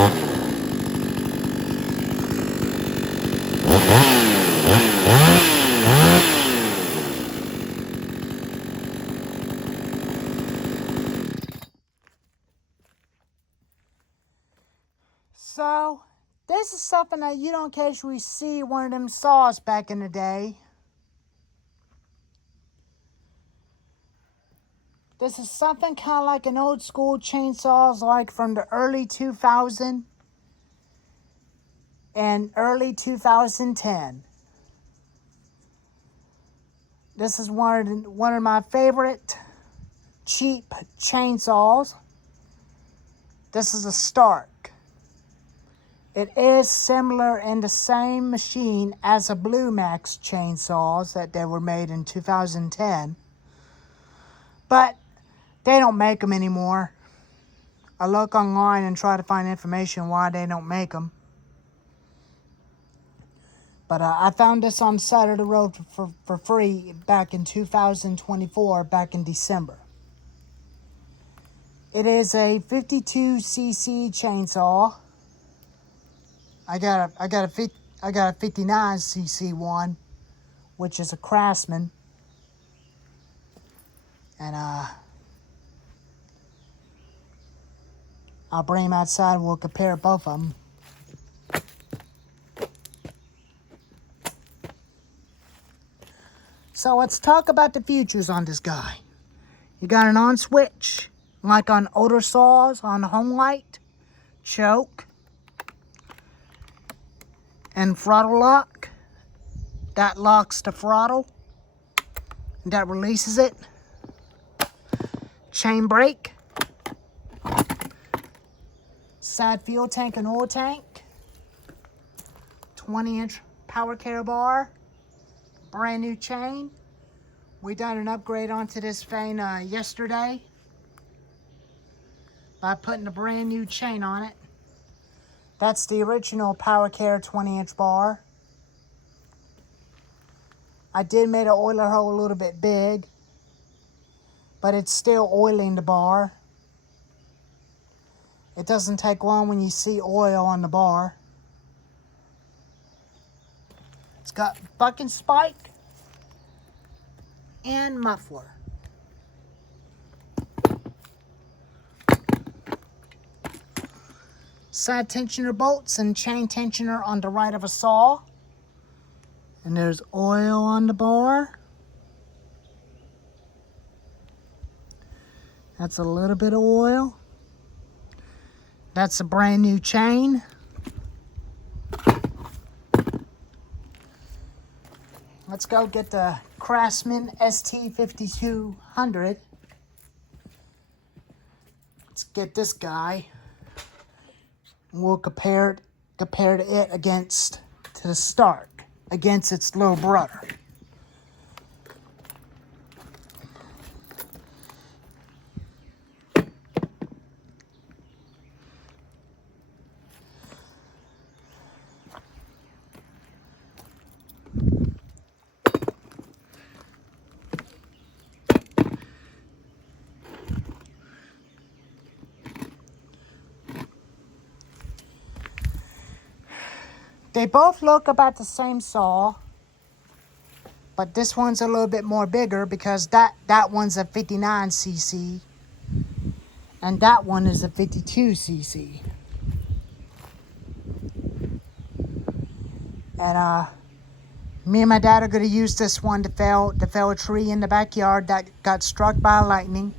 So, this is something that you don't occasionally see one of them saws back in the day. This is something kind of like an old school chainsaws, like from the early 2000 and early 2010. This is one of my favorite cheap chainsaws. This is a Stark. It is similar in the same machine as a Blue Max chainsaws that they were made in 2010. But they don't make them anymore. I look online and try to find information why they don't make them. But I found this on the side of the road for free back in 2024, back in December. It is a 52cc chainsaw. I got a 59cc one, which is a Craftsman. And I'll bring them outside and we'll compare both of them. So let's talk about the features on this guy. You got an on switch, like on older saws, on the home light, choke, and throttle lock. That locks the throttle, and that releases it. Chain brake, side fuel tank and oil tank, 20-inch power carrier bar, brand new chain. We done an upgrade onto this thing yesterday by putting a brand new chain on it. That's the original power carrier 20-inch bar. I did make the oiler hole a little bit big, but it's still oiling the bar. It doesn't take long when you see oil on the bar. It's got bucking spike and muffler. Side tensioner bolts and chain tensioner on the right of a saw. And there's oil on the bar. That's a little bit of oil. That's a brand new chain. Let's go get the Craftsman ST5200. Let's get this guy. We'll compare it against to the Stark, against its little brother. They both look about the same saw, but this one's a little bit more bigger because that one's a 59cc and that one is a 52cc. And me and my dad are going to use this one to fell a tree in the backyard that got struck by lightning.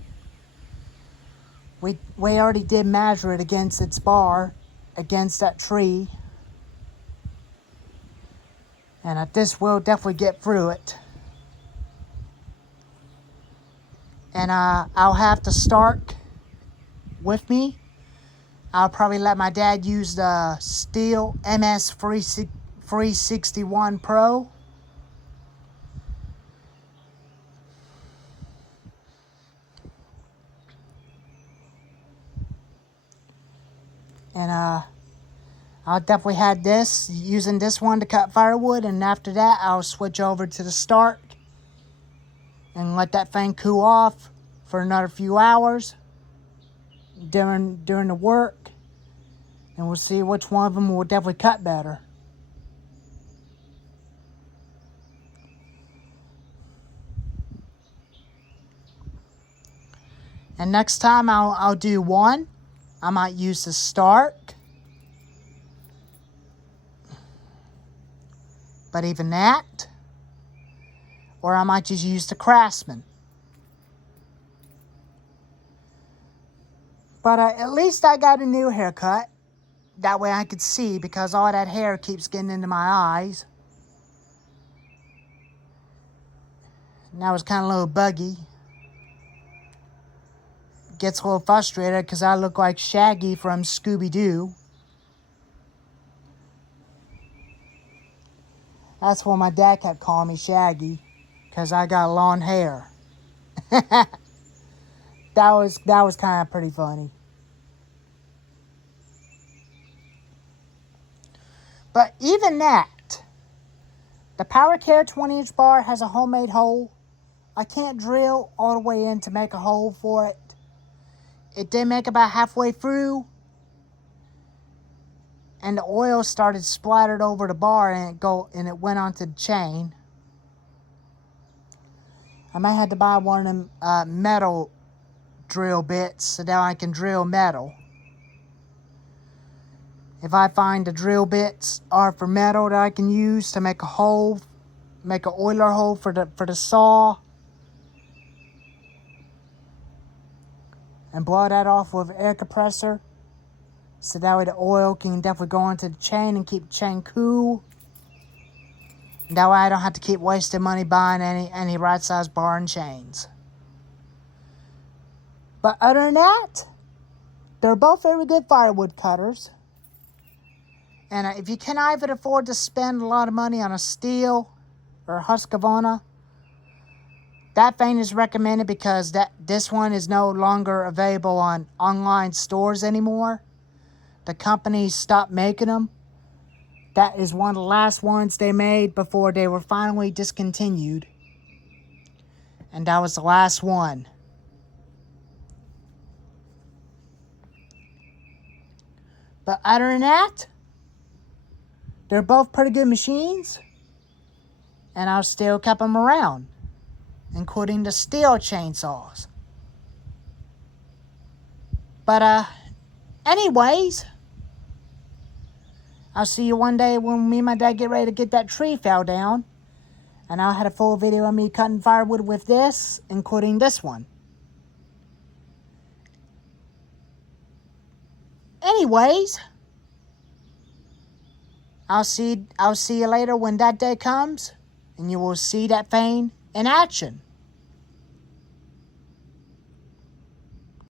We already did measure it against its bar, against that tree. And this will definitely get through it. And I'll have the Stark with me. I'll probably let my dad use the Stihl MS 361 Pro. And I'll definitely have using this one to cut firewood, and after that I'll switch over to the Stark and let that thing cool off for another few hours during the work. And we'll see which one of them will definitely cut better. And next time I'll do one. I might use the Stark. But even that. Or I might just use the Craftsman. But at least I got a new haircut. That way I could see, because all that hair keeps getting into my eyes. And that was kind of a little buggy. Gets a little frustrated because I look like Shaggy from Scooby-Doo. That's why my dad kept calling me Shaggy, because I got long hair. that was kind of pretty funny. But even that, the PowerCare 20-inch bar has a homemade hole. I can't drill all the way in to make a hole for it. It did make about halfway through, and the oil started splattered over the bar, and it went onto the chain. I might have to buy one of them metal drill bits so that I can drill metal. If I find the drill bits are for metal that I can use to make a hole, make an oiler hole for the saw, and blow that off with an air compressor, so that way the oil can definitely go into the chain and keep the chain cool. And that way I don't have to keep wasting money buying any right-size bar and chains. But other than that, they're both very good firewood cutters. And if you cannot even afford to spend a lot of money on a stihl or a Husqvarna, that thing is recommended because this one is no longer available on online stores anymore. The company stopped making them. That is one of the last ones they made before they were finally discontinued. And that was the last one. But other than that, they're both pretty good machines. And I've still kept them around, including the stihl chainsaws. But anyways, I'll see you one day when me and my dad get ready to get that tree fell down. And I'll have a full video of me cutting firewood with this, including this one. Anyways, I'll see you later when that day comes, and you will see that thing in action.